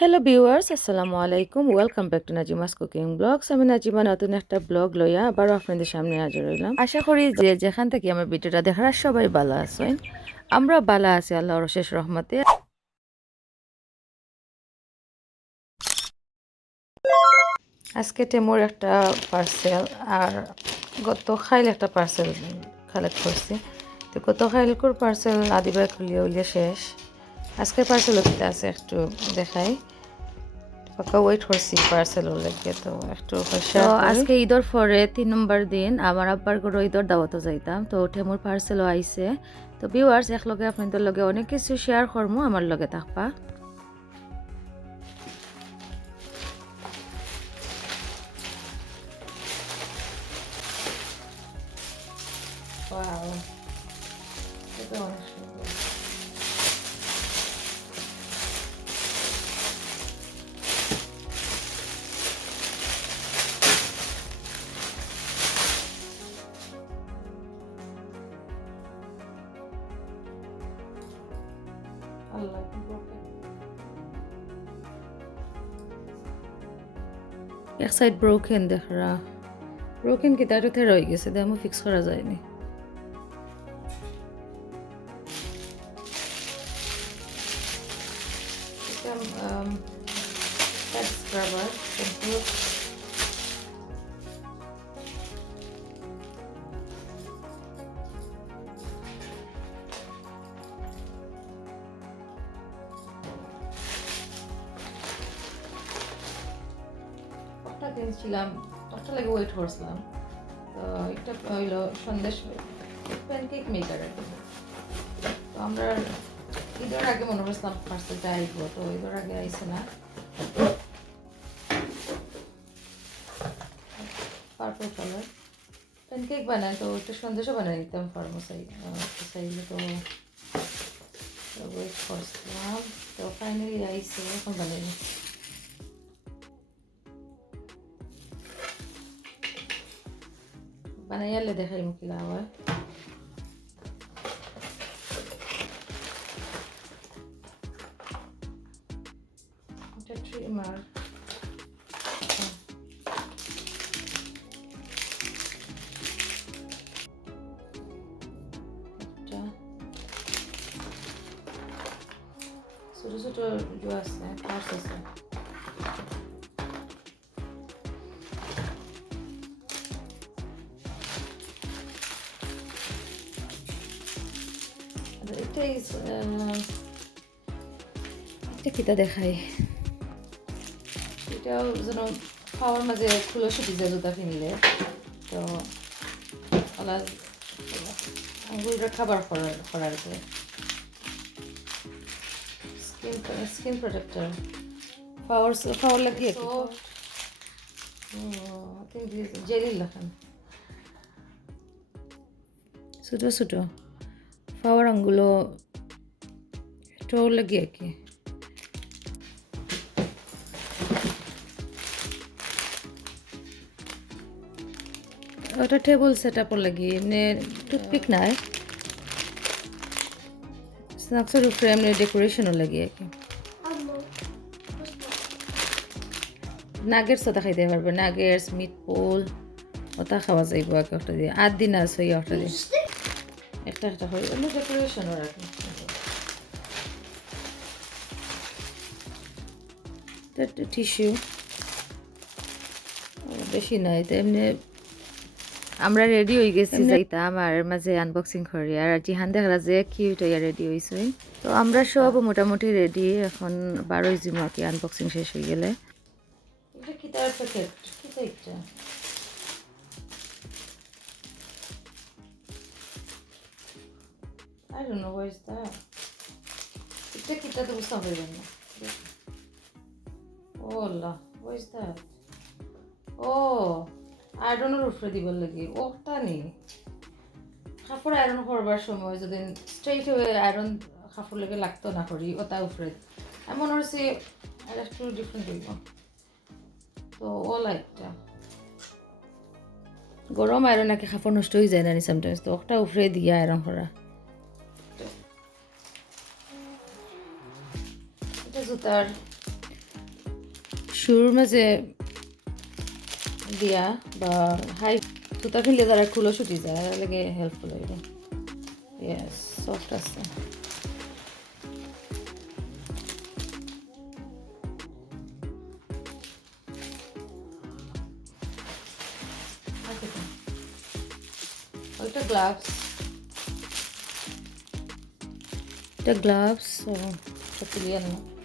Hello viewers আসসালামু আলাইকুম welcome back to Nazima's cooking blogs আমি নাজিমা নতুন একটা ব্লগ লইয়া আবারও আপনাদের সামনে হাজির হইলাম। আশা করি যে যেখান থেকে আমার ভিডিওটা দেখার সবাই ভালো আছেন। আমরা ভালো আছি, আল্লাহর শেষ রহমতে। আজকে টেমোর একটা পার্সেল আর গত খাইল একটা পার্সেল কালেক্ট করছি। তো গত খাইলকুর পার্সেল আদিবাই খুলিয়ে উলিয়ে শেষ। আজকে পার্সেল দিতে আছে একটু দেখাই। পাকা ওয়েট করছি পার্সেল লাগে তো একটু পয়সা আজকে ঈদর পরে তিন নম্বর দিন আমার আব্বার করে ঈদর দাওয়াতও যাইতাম তো ঠেমুর পার্সেলও আইছে। তো ভিউয়ার্স একলগে আপনাদের লগে অনেক কিছু শেয়ার করব আমার লগে থাকবা। Wow. অনেক আল্লাহ কি broken. এক সাইড ব্রোকেন দেখরা ব্রোকেন কি তারতে রয়ে গেছে দেমো ফিক্স করা যায়নি some একটা কিনছিলাম একটা লাগে ওয়েট করছিলাম তো এটা হইল সন্দেশ প্যানকেক মেকার আর। তো আমরা ঈদের আগে মনে করছিলাম পার্সেলটা আইব, তো ঈদের আগে আইসে না। পার্পল কালার প্যানকেক বানাই, তো একটা সন্দেশও বানাই নিতাম ফার্মাসাই চাইলে তো ওয়েট করছিলাম তো ফাইনালি আইসে এখন বানাই দেখাই মুখিলা আবার এটা ট্রিমার এটা ছোট ছোট জো আছে পার্স আছে এটাই এটা কিতা দেখাই। এটাও যেন খাওয়ার মাঝে খুলে সুবিধা জুতা কিনলে তো ওলা আঙ্গুলটা খাবার করার করার করে skin skin protector. Power power লাগিয়ে জেলি লাখান। ছোটো ছোটো। এটাও লাগিয়ে কি। ওটা টেবল সেট আপর লাগি এমনি টুথপিক নাই। স্ন্যাক্সের উপরে এমনি ডেকোরেশনও লাগি আর কি। নাগেটস ওটা খাইতে পারবে নাগেটস মিট পোল ওটা খাওয়া যাইব একটা দিয়ে। আট দিন আছে ওই একটা দিয়ে। একটা একটা হয়ে এমনি ডেকোরেশনও রাখি। টিস্যু বেশি নাই তো এমনি আমরা রেডি হয়ে গেছি যাইতাম আর মাঝে আনবক্সিং করি। আর জিহান দেখা যে কিউট হইয়া রেডি হয়েছে তো আমরা সব মোটামুটি রেডি এখন বারোই জিম আর কি আনবক্সিং শেষ হয়ে গেলে। এটা কি তার প্যাকেট কি I don't know what is that. তো বুঝতে পারবে না ও আল্লাহ what is that? ও আয়রনের উপরে দিবার লাগি ওটা নি কাপড় আয়রন করবার সময় যদি স্ট্রেইট হয়ে আয়রন কাপড় লেগে লাগতো না করি ওটা উপরে আমি মনে হচ্ছে একটু ডিফারেন্ট হইব তো ও লাইটটা গরম আয়রন নাকি কাপড় নষ্ট হয়ে যায় নি সামটাইমস তো ওটা উপরে দিয়ে আয়রন করা জুতার শুরুর মাঝে দিয়া বা হাই জোতা পিন্ধিলে যারা খুলো ছুটি যায় লাগে হেল্পফুল হয়ে যায় সফট আছে। গ্লাভস এটা গ্লাভস না এটা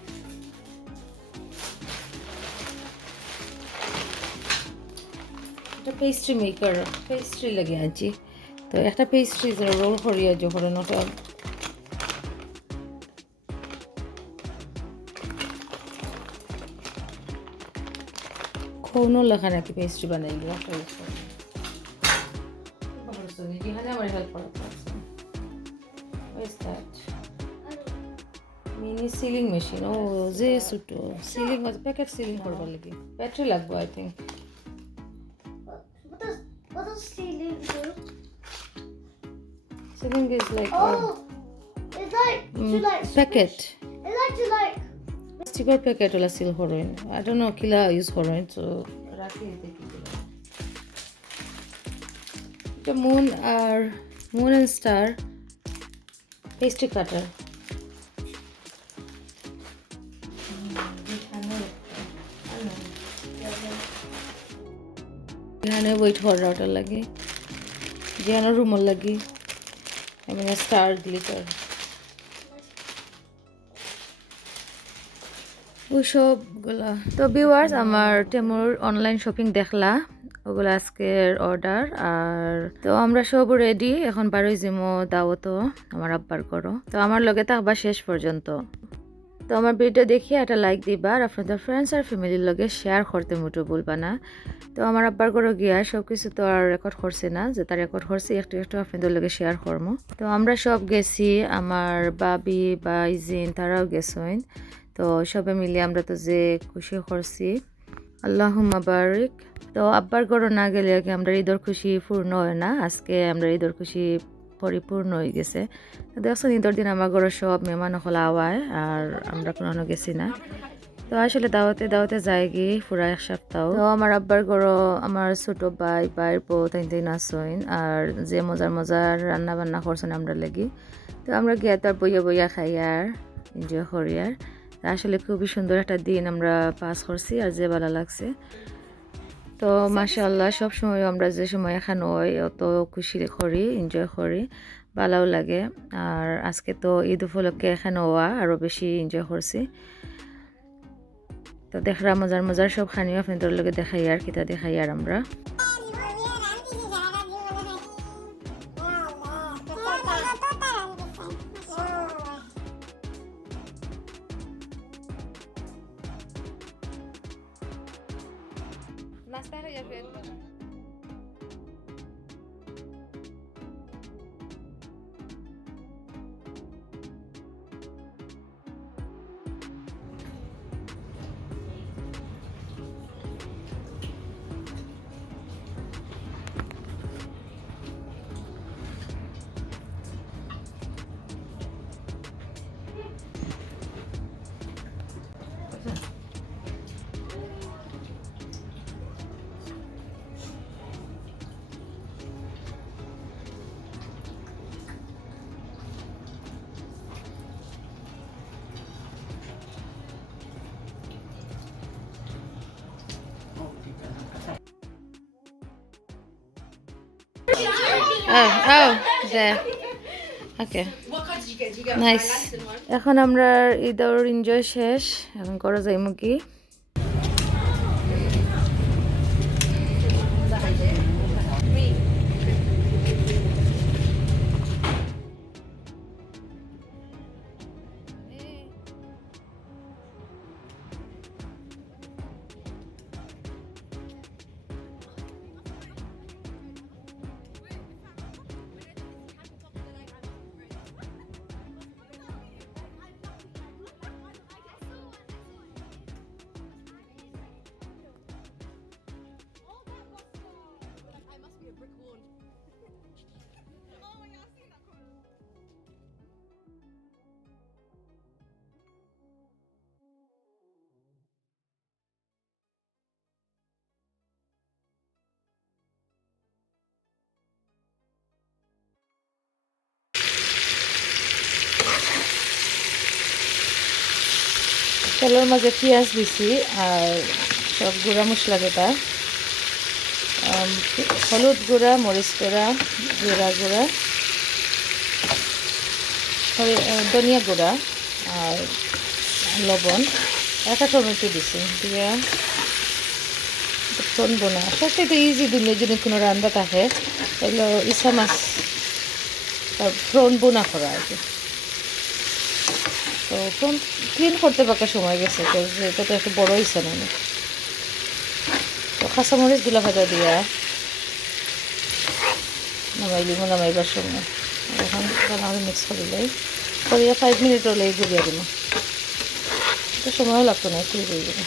পেস্ট্রি মেকার পেস্ট্রি লাগে আছি তো একটা পেস্ট্রি যারা রোল করি আজ হরেন ওটা খৌনো লেখা নাকি পেস্ট্রি বানাই গিয়ে করা মিনি সিলিং মেশিন ও যে ছোটো। সিলিং প্যাকেট সিলিং করবার লাগে। ব্যাটারি লাগবো I think sealing is like Oh, it's like to like packet It's like to like প্লাস্টিকৰ পেকেট ওলা চিল কৰোঁ আই ডোণ্ট ন কিলা ইউজ কৰোঁ তো ৰাখি এটা moon R moon and star pastry cutter এখানে ওয়েট ওটা লাগে যেখানে রুমাল লাগে মানে স্টার গ্লিটার ওইসবগুলা তো ভিউয়ার্স আমার টেমুর অনলাইন শপিং দেখলা, ওগুলো আজকের অর্ডার আর তো আমরা সব রেডি এখন বারোই জিমো দাও তো আমার আব্বার করো। তো আমার লগে থাকবা শেষ পর্যন্ত। তো আমার ভিডিও দেখিয়ে একটা লাইক দিবা আর আপনাদের ফ্রেন্ডস আর ফ্যামিলির লগে শেয়ার করতে মোটো বলবা না। তো আমার আব্বার করে গিয়া সব কিছু তো আর রেকর্ড করছে না, যে তার রেকর্ড করছে, একটু একটু আপনাদের লগে শেয়ার করব তো আমরা সব গেছি, আমার বাবি বা ইজিন তারাও গেছেন। তো সবে মিলে আমরা তো যে খুশি করছি। আল্লাহ মাবারিক তো আব্বার গড় না গেলে আগে আমরা ঈদর খুশি পূর্ণ হয় না। আজকে আমরা ঈদর খুশি পরিপূর্ণ হয়ে গেছে। তো দেখছেন ঈদর দিন আমার ঘরে সব মেহমান হল আওয়ায় আর আমরা কোনো গেছি না। তো আসলে দাওয়াতে দাওয়াতে যাই গিয়ে পুরা এক সপ্তাহ। তো আমার আব্বার ঘর আমার ছোট ভাই ভাইয়ের বউ তাই তাই নাচইন আর যে মজার মজার রান্না বান্না করছেন আমরা লাগি। তো আমরা গিয়ে তো আর বইয়া বইয়া খাই আর এনজয় করি আর আসলে খুবই সুন্দর একটা দিন আমরা পাস করছি আর যে ভালো লাগছে। তো মাশাল্লাহ সব সময় আমরা যে সময় এখানে হই অত খুশি করি এনজয় করি ভালোও লাগে। আর আজকে তো ঈদ উপলক্ষে এখানে হওয়া আরও বেশি এনজয় করছি। তো দেখরা মজার মজার সব খানিও আপনাদের লগে দেখাই আর কিতা দেখাই আর আমরা। Asperger wird. Oh, oh, there. Okay. Nice এখন আমরা ঈদর এনজয় শেষ এখন করা যাই মুখি তেলের মাঝে পেঁয়াজ দিছি আর সব গুঁড়া মশলা যেটা হলুদ গুঁড়া মরিচ গুঁড়া জিরা গুঁড়া ধনিয়া গুঁড়া আর লবণ একটা টমেটো দিছি। দিয়ে বোনা সবচেয়ে ইজি দুনিয়া যদি কোনো রান্না থাকে এগুলো ইসা মাছ ফ্রন বোনা করা আর কি। তো ফোন ক্লিন করতে পাকা সময় গেছে তো এটা তো একটু বড় হয়েছে না তো মরিচগুলা ভাজা দিয়া নামাই দিব, নামাইবার সময়। এখন বানালে মিক্স করে দিলাই করিয়া ফাইভ মিনিট হলে ঘুরিয়ে দিব তো সময়ও লাগতো না, একটু ঘুরিয়ে দিব